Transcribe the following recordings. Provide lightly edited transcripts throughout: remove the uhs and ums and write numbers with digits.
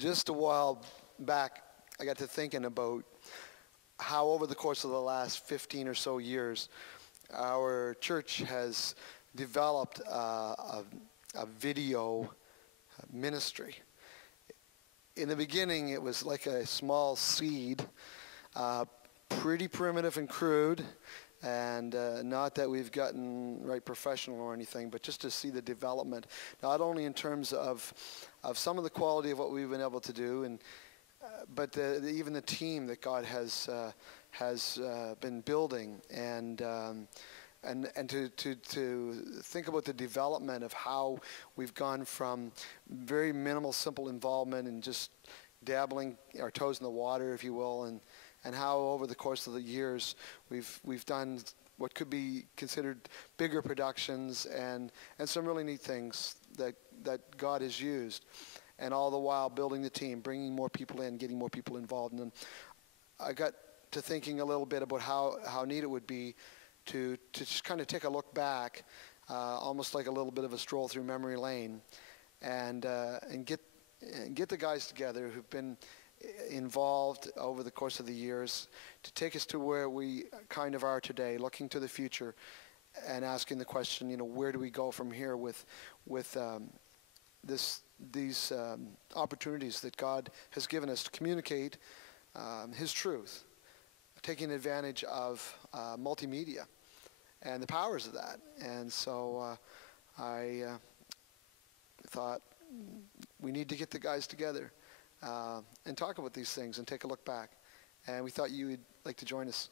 just a while back, I got to thinking about how over the course of the last 15 or so years, our church has developed a video ministry. In the beginning, it was like a small seed, pretty primitive and crude, and not that we've gotten right professional or anything, but just to see the development, not only in terms of some of the quality of what we've been able to do, and but even the team that God has been building, and to think about the development of how we've gone from very minimal, simple involvement and just dabbling our toes in the water, if you will, and how over the course of the years we've done what could be considered bigger productions and some really neat things that God has used, and all the while building the team, bringing more people in, getting more people involved. And then I got to thinking a little bit about how neat it would be to just kind of take a look back, almost like a little bit of a stroll through memory lane, and get the guys together who've been involved over the course of the years to take us to where we kind of are today, looking to the future and asking the question, where do we go from here with these opportunities that God has given us to communicate His truth, taking advantage of multimedia and the powers of that. And so I thought we need to get the guys together and talk about these things and take a look back. And we thought you would like to join us.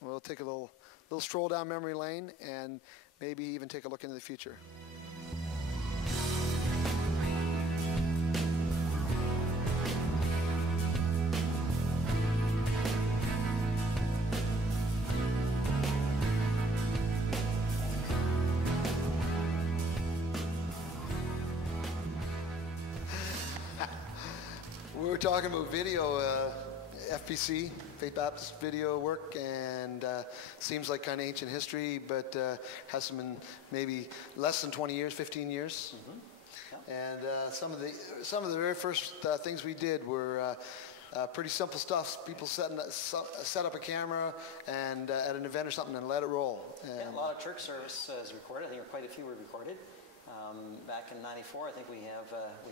We'll take a little stroll down memory lane and maybe even take a look into the future. We were talking about video, FPC, Faith Baptist video work, and seems like kind of ancient history, but has some maybe less than 20 years, 15 years. Mm-hmm. Yeah. And some of the very first things we did were pretty simple stuff. People set up a camera and at an event or something and let it roll. And yeah, a lot of church service is recorded. I think quite a few were recorded. Back in '94, I think we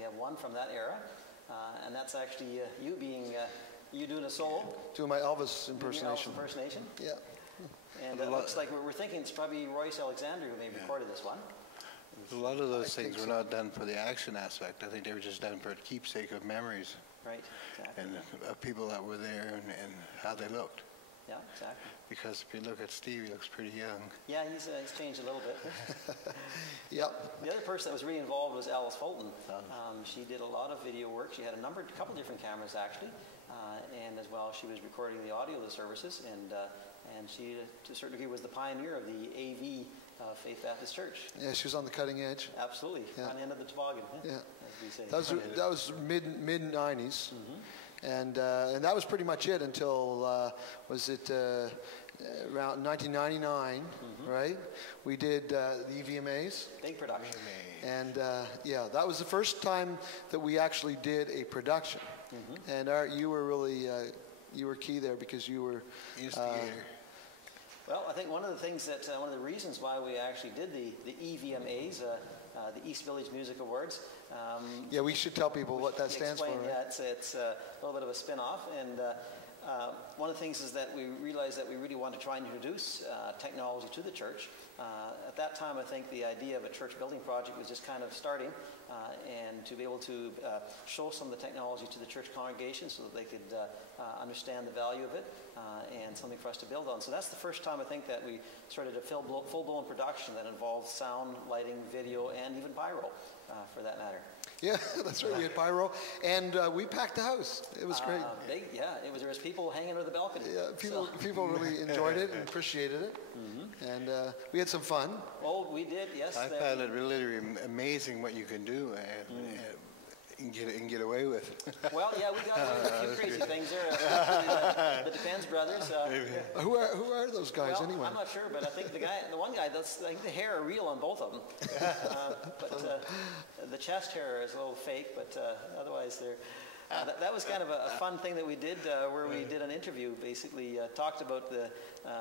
have one from that era. And that's actually you doing a solo. Doing my Elvis impersonation. Yeah. And it looks like we're thinking it's probably Royce Alexander who may have recorded this one. A lot of those things were not done for the action aspect. I think they were just done for a keepsake of memories. Right, exactly. And of people that were there and how they looked. Yeah, exactly. Because if you look at Steve, he looks pretty young. Yeah, he's changed a little bit. Yep. The other person that was really involved was Alice Fulton. She did a lot of video work. She had a couple different cameras actually, and as well she was recording the audio of the services, and she, to a certain degree, was the pioneer of the AV Faith Baptist Church. Yeah, she was on the cutting edge. Absolutely, yeah. On the end of the toboggan. Yeah. As we say. That was mid 90s. Mm-hmm. And that was pretty much it until, was it around 1999, mm-hmm. right? We did the EVMAs. Big production. And yeah, that was the first time that we actually did a production. Mm-hmm. And Art, you were really, you were key there because you were... Instigator. Well, I think one of the things that, one of the reasons why we actually did the EVMAs, the East Village Music Awards. Yeah, we should tell people what that stands for. Right? Yeah, it's a little bit of a spin-off, and one of the things is that we realized that we really want to try and introduce technology to the church. At that time, I think the idea of a church building project was just kind of starting, and to be able to show some of the technology to the church congregation so that they could understand the value of it and something for us to build on. So that's the first time I think that we started a full-blown production that involved sound, lighting, video, and even pyro, for that matter. Yeah, that's right. We had pyro, and we packed the house. It was great. There was people hanging over the balcony. Yeah, people really enjoyed it and appreciated it, mm-hmm. and we had some fun. Oh, we did, yes. I found it really amazing what you can do and get away with. Well, yeah, we got away with a few crazy things there. The Depends brothers. Who are those guys anyway? I'm not sure, but I think the one guy, I think the hair are real on both of them. But the chest hair is a little fake, but otherwise they're. That was kind of a fun thing that we did, where we did an interview. Basically, talked about the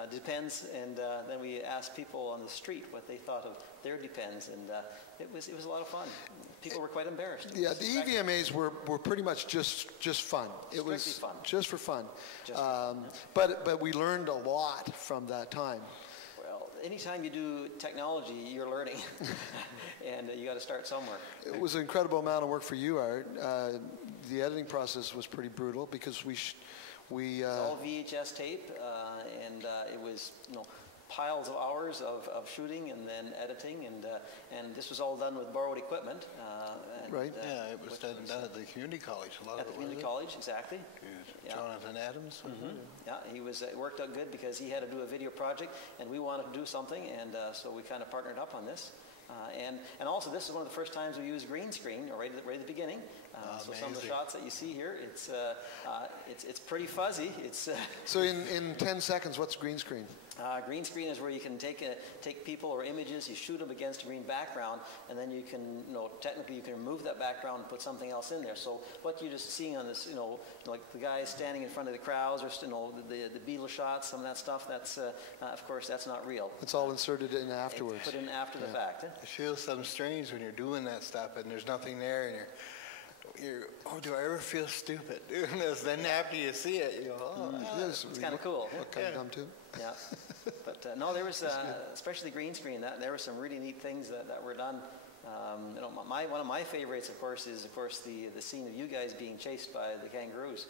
Depends, and then we asked people on the street what they thought of their Depends, and it was a lot of fun. People were quite embarrassed. Yeah, the EVMAs were pretty much just fun. It was fun. just for fun. But we learned a lot from that time. Well, anytime you do technology, you're learning, and you got to start somewhere. It was an incredible amount of work for you, Art. The editing process was pretty brutal because we It's all VHS tape, and it was piles of hours of shooting and then editing, and this was all done with borrowed equipment. Right. Yeah, it was done at the community college. At the community college, exactly. Yeah. Jonathan Adams. Mm-hmm. Yeah, it worked out good because he had to do a video project, and we wanted to do something, and so we kind of partnered up on this. And also, this is one of the first times we used green screen, right at the beginning. So some of the shots that you see here, it's pretty fuzzy. So in 10 seconds, what's green screen? Green screen is where you can take people or images, you shoot them against a green background, and then you can, technically you can remove that background and put something else in there. So what you're just seeing on this, like the guy standing in front of the crowds, or the Beatles shots, some of that stuff, that's of course that's not real. It's all inserted in afterwards. It's put in after the fact. It feels something strange when you're doing that stuff and there's nothing there, and you're do I ever feel stupid doing this? Then after you see it, you go, It's kind of cool. Kind of dumb too. Yeah, but no, there was especially green screen. There were some really neat things that were done. One of my favorites, of course, is the scene of you guys being chased by the kangaroos.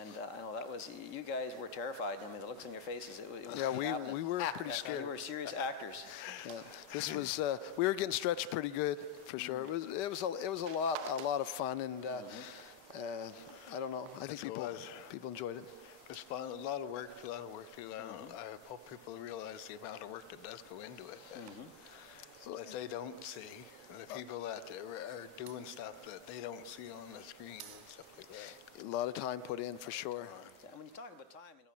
And I know that was, you guys were terrified. I mean, the looks on your faces. It was we were pretty scared. You were serious actors. Yeah, this was we were getting stretched pretty good for sure. It was a lot of fun, and I don't know. I think people enjoyed it. It's fun, a lot of work too. I hope people realize the amount of work that does go into it. That they don't see, the people that are doing stuff that they don't see on the screen and stuff like that. A lot of time put in for sure. And when you talk about time,